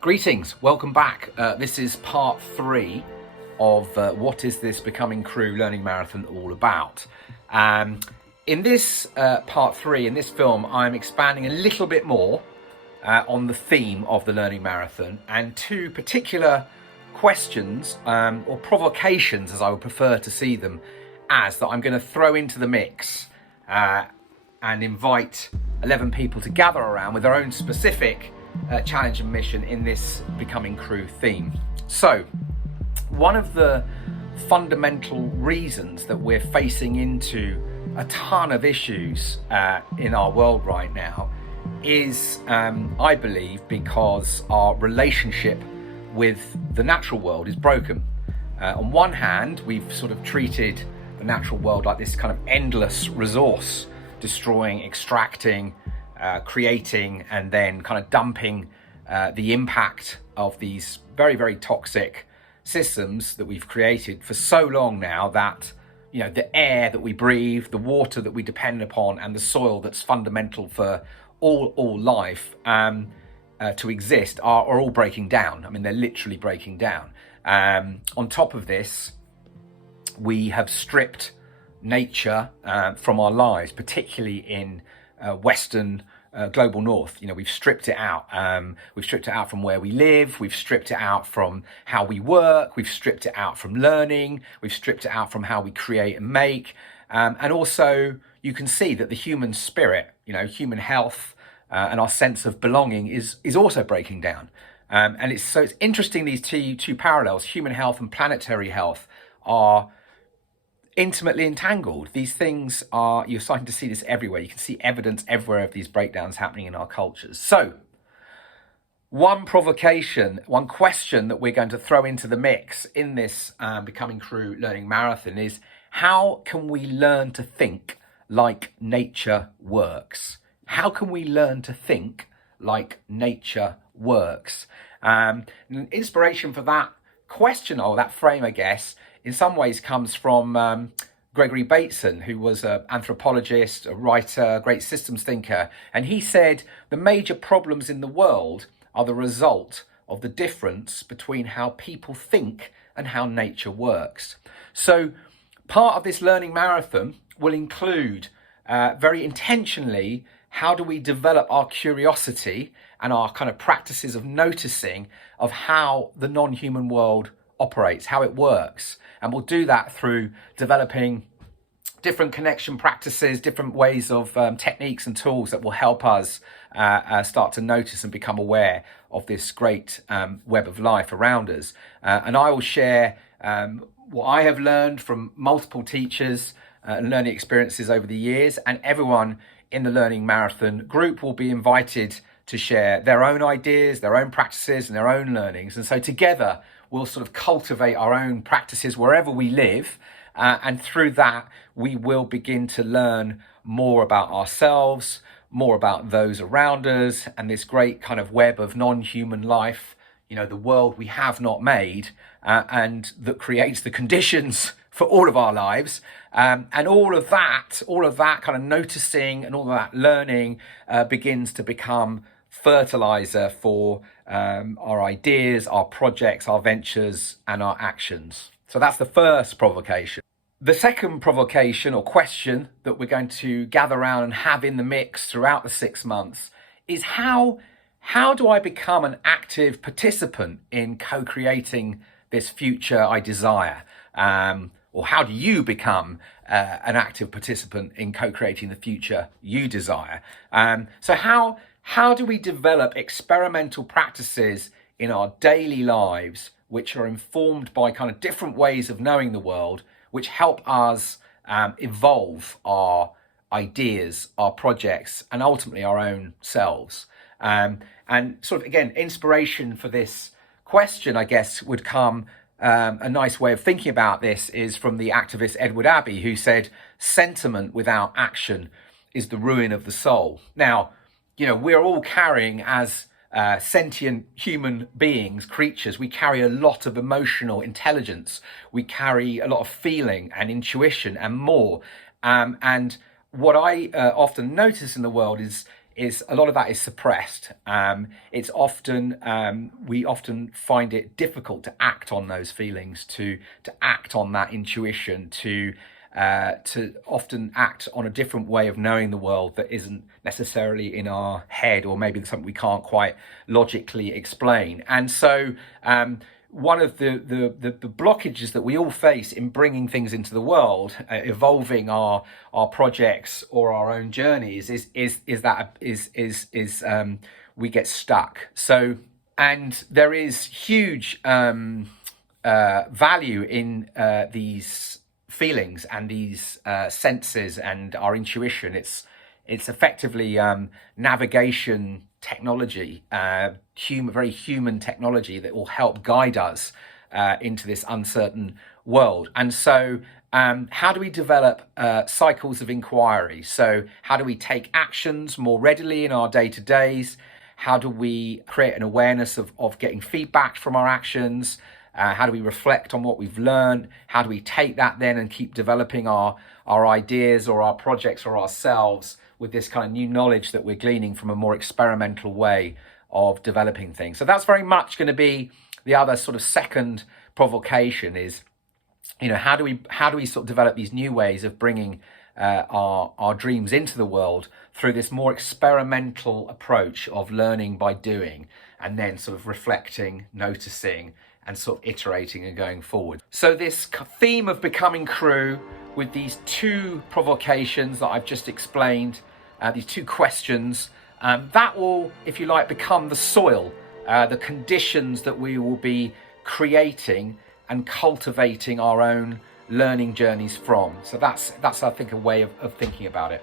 Greetings, welcome back. This is part 3 of What is this Becoming Crew Learning Marathon all about? In this part 3, in this film, I'm expanding a little bit more on the theme of the Learning Marathon and two particular questions or provocations, as I would prefer to see them as, that I'm going to throw into the mix and invite 11 people to gather around with their own specific challenge and mission in this Becoming Crew theme. So, one of the fundamental reasons that we're facing into a ton of issues in our world right now is, I believe, because our relationship with the natural world is broken. On one hand, we've sort of treated the natural world like this kind of endless resource, destroying, extracting, creating, and then kind of dumping the impact of these very, very toxic systems that we've created for so long now that, you know, the air that we breathe, the water that we depend upon, and the soil that's fundamental for all life to exist are all breaking down. I mean, they're literally breaking down. On top of this, we have stripped nature from our lives, particularly in Western global north. You know, we've stripped it out. We've stripped it out from where we live. We've stripped it out from how we work. We've stripped it out from learning. We've stripped it out from how we create and make. And also, you can see that the human spirit, you know, human health and our sense of belonging is also breaking down. And it's interesting, these two parallels, human health and planetary health, are intimately entangled. These things are, you're starting to see this everywhere. You can see evidence everywhere of these breakdowns happening in our cultures. So, one provocation, one question that we're going to throw into the mix in this Becoming Crew Learning Marathon is, how can we learn to think like nature works? How can we learn to think like nature works? Inspiration for that question, or that frame, I guess, in some ways comes from Gregory Bateson, who was an anthropologist, a writer, a great systems thinker. And he said the major problems in the world are the result of the difference between how people think and how nature works. So part of this learning marathon will include very intentionally, how do we develop our curiosity and our kind of practices of noticing of how the non-human world operates, how it works. And we'll do that through developing different connection practices, different ways of techniques and tools that will help us start to notice and become aware of this great web of life around us. And I will share what I have learned from multiple teachers and learning experiences over the years, and everyone in the Learning Marathon group will be invited to share their own ideas, their own practices, and their own learnings. And so together, we'll sort of cultivate our own practices wherever we live. And through that, we will begin to learn more about ourselves, more about those around us, and this great kind of web of non-human life, you know, the world we have not made, and that creates the conditions for all of our lives. And all of that kind of noticing and all of that learning begins to become fertilizer for our ideas, our projects, our ventures, and our actions. So that's the first provocation. The second provocation or question that we're going to gather around and have in the mix throughout the 6 months is, how do I become an active participant in co-creating this future I desire? Or how do you become an active participant in co-creating the future you desire? So how do we develop experimental practices in our daily lives which are informed by kind of different ways of knowing the world, which help us evolve our ideas, our projects, and ultimately our own selves? And sort of, again, inspiration for this question, I guess, would come, a nice way of thinking about this is from the activist Edward Abbey, who said, sentiment without action is the ruin of the soul. Now, you know, we're all carrying, as sentient human beings, creatures, we carry a lot of emotional intelligence. We carry a lot of feeling and intuition and more. And what I often notice in the world is is a lot of that is suppressed. It's often we often find it difficult to act on those feelings, to act on that intuition, to often act on a different way of knowing the world that isn't necessarily in our head, or maybe something we can't quite logically explain. And so one of the blockages that we all face in bringing things into the world, evolving our projects or our own journeys, is that we get stuck. So, and there is huge value in these feelings and these senses and our intuition. It's effectively navigation technology, very human technology that will help guide us into this uncertain world. And so how do we develop cycles of inquiry? So how do we take actions more readily in our day-to-days? How do we create an awareness of getting feedback from our actions? How do we reflect on what we've learned? How do we take that then and keep developing our ideas or our projects or ourselves with this kind of new knowledge that we're gleaning from a more experimental way of developing things? So that's very much going to be the other sort of second provocation is, how do we sort of develop these new ways of bringing our dreams into the world through this more experimental approach of learning by doing, and then sort of reflecting, noticing, and sort of iterating and going forward. So this theme of becoming crew, with these two provocations that I've just explained, these two questions, that will, if you like, become the soil, the conditions that we will be creating and cultivating our own learning journeys from. So that's I think, a way of thinking about it.